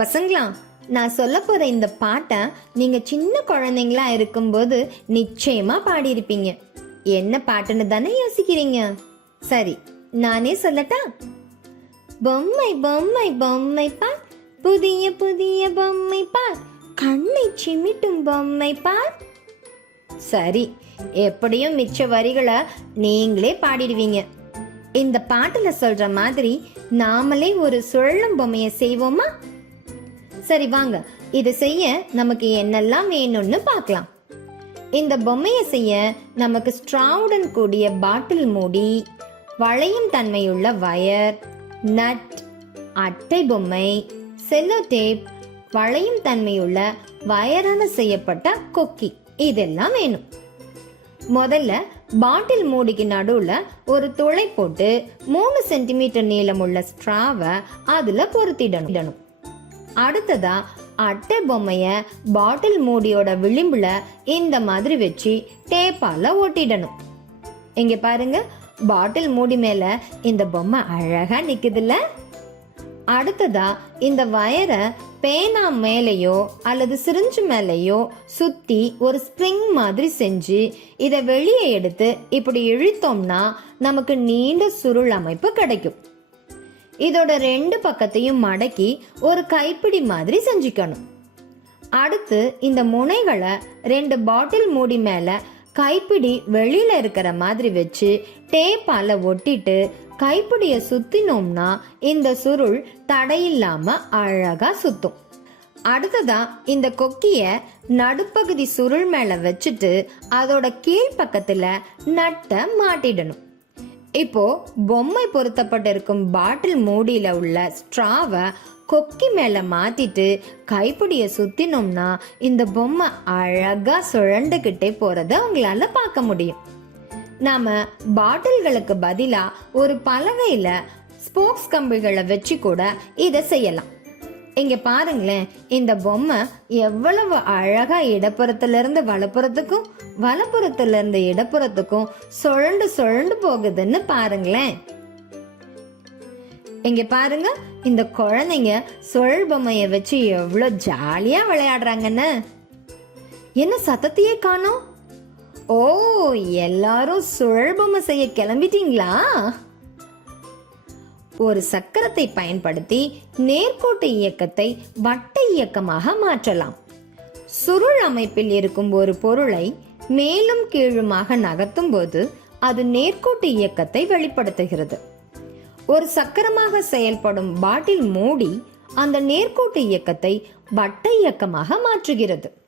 பசங்களா, நான் சொல்ல போற இந்த பாட்டை நீங்க சின்ன குழந்தைங்களா இருக்கும்போது நிச்சயமா பாடியிருப்பீங்க. என்ன பாட்டுன்னு தானே யோசிக்கிறீங்க? சரி, நானே சொல்லட்டா? பொம்மை பொம்மை பொம்மை பார், புதிய புதிய பொம்மை பார், கண்ணை சிமிட்டும் பொம்மை பார். சரி, எப்படியும் மிச்ச வரிகளை நீங்களே பாடிடுவீங்க. இந்த பாட்டுல சொல்ற மாதிரி நாமளே ஒரு சுழலும் பொம்மையை செய்வோமா? சரி வாங்க, இது செய்ய நமக்கு என்னெல்லாம் வேணும்னு பார்க்கலாம். இந்த பொம்மையை செய்ய நமக்கு ஸ்ட்ராவுடன் கூடிய பாட்டில் மூடி, வளையும் தன்மையுள்ள வயர், நட், அட்டை பொம்மை, செல்லோ டேப், வளையும் தன்மையுள்ள வயரான செய்யப்பட்ட கொக்கி, இதெல்லாம் வேணும். முதல்ல பாட்டில் மூடிக்கு நடுவுல ஒரு துளை போட்டு 3 சென்டிமீட்டர் நீளமுள்ள ஸ்ட்ராவை அதுல பொருத்திடணும். அடுத்ததா அட்டை பொம்மைய பாட்டில் மூடியோட விளிம்புல இந்த மாதிரி வச்சு டேப்பால ஒட்டிடணும். இங்க பாருங்க, பாட்டில் மூடி மேல இந்த பொம்மை அழகா நிக்குதுல்ல. அடுத்ததா இந்த வயரை பேனா மேலேயோ அல்லது சிரிஞ்சு மேலேயோ சுத்தி ஒரு ஸ்ப்ரிங் மாதிரி செஞ்சு இதை வெளியே எடுத்து இப்படி இழுத்தோம்னா நமக்கு நீண்ட சுருள் அமைப்பு கிடைக்கும். இதோட 2 பக்கத்தையும் மடக்கி ஒரு கைப்பிடி மாதிரி செஞ்சுக்கணும். அடுத்து இந்த முனைகளை 2 பாட்டில் மூடி மேல கைப்பிடி வெளியில இருக்கிற மாதிரி வச்சு டேப்பால ஒட்டிட்டு கைப்பிடிய சுத்தினோம்னா இந்த சுருள் தடையில்லாம அழகா சுத்தும். அடுத்ததா இந்த கொக்கிய நடுப்பகுதி சுருள் மேல வச்சுட்டு அதோட கீழ்பக்கத்துல நட்டை மாட்டிடணும். இப்போ பொம்மை பொருத்தப்பட்டிருக்கும் பாட்டில் மூடியில உள்ள ஸ்ட்ராவை கொக்கி மேல மாத்திட்டு கைப்பிடிய சுத்தினோம்னா இந்த பொம்மை அழகா சுழண்டுகிட்டே போறத உங்களால பார்க்க முடியும். நாம பாட்டில்களுக்கு பதிலா ஒரு பலகையில ஸ்போக்ஸ் கம்பிகளை வச்சு கூட இதை செய்யலாம். இங்க பாருங்களேன், இந்த பொம்மை எவ்வளவு அழகா இடப்புறத்துல இருந்து வலப்புறத்துக்கும் வலப்புறத்துல இருந்து இடப்புறத்துக்கும் சுழண்டு சுழண்டு போகுதுன்னு பாருங்களேன். இங்க பாருங்க, இந்த குழந்தைங்க சுழல் பொம்மைய வச்சு எவ்வளவு ஜாலியா விளையாடுறாங்கன்னு. என்ன சத்தத்தையே காணோம்? ஓ, எல்லாரும் சுழல் பொம்மை செய்ய கிளம்பிட்டீங்களா? ஒரு சக்கரத்தை பயன்படுத்தி நேர்கோட்டு இயக்கத்தை வட்ட இயக்கமாக மாற்றலாம். சுருள் அமைப்பில் இருக்கும் ஒரு பொருளை மேலும் கீழுமாக நகர்த்தும் போது அது நேர்கோட்டு இயக்கத்தை வெளிப்படுத்துகிறது. ஒரு சக்கரமாக செயல்படும் பாட்டில் மூடி அந்த நேர்கோட்டு இயக்கத்தை வட்ட இயக்கமாக மாற்றுகிறது.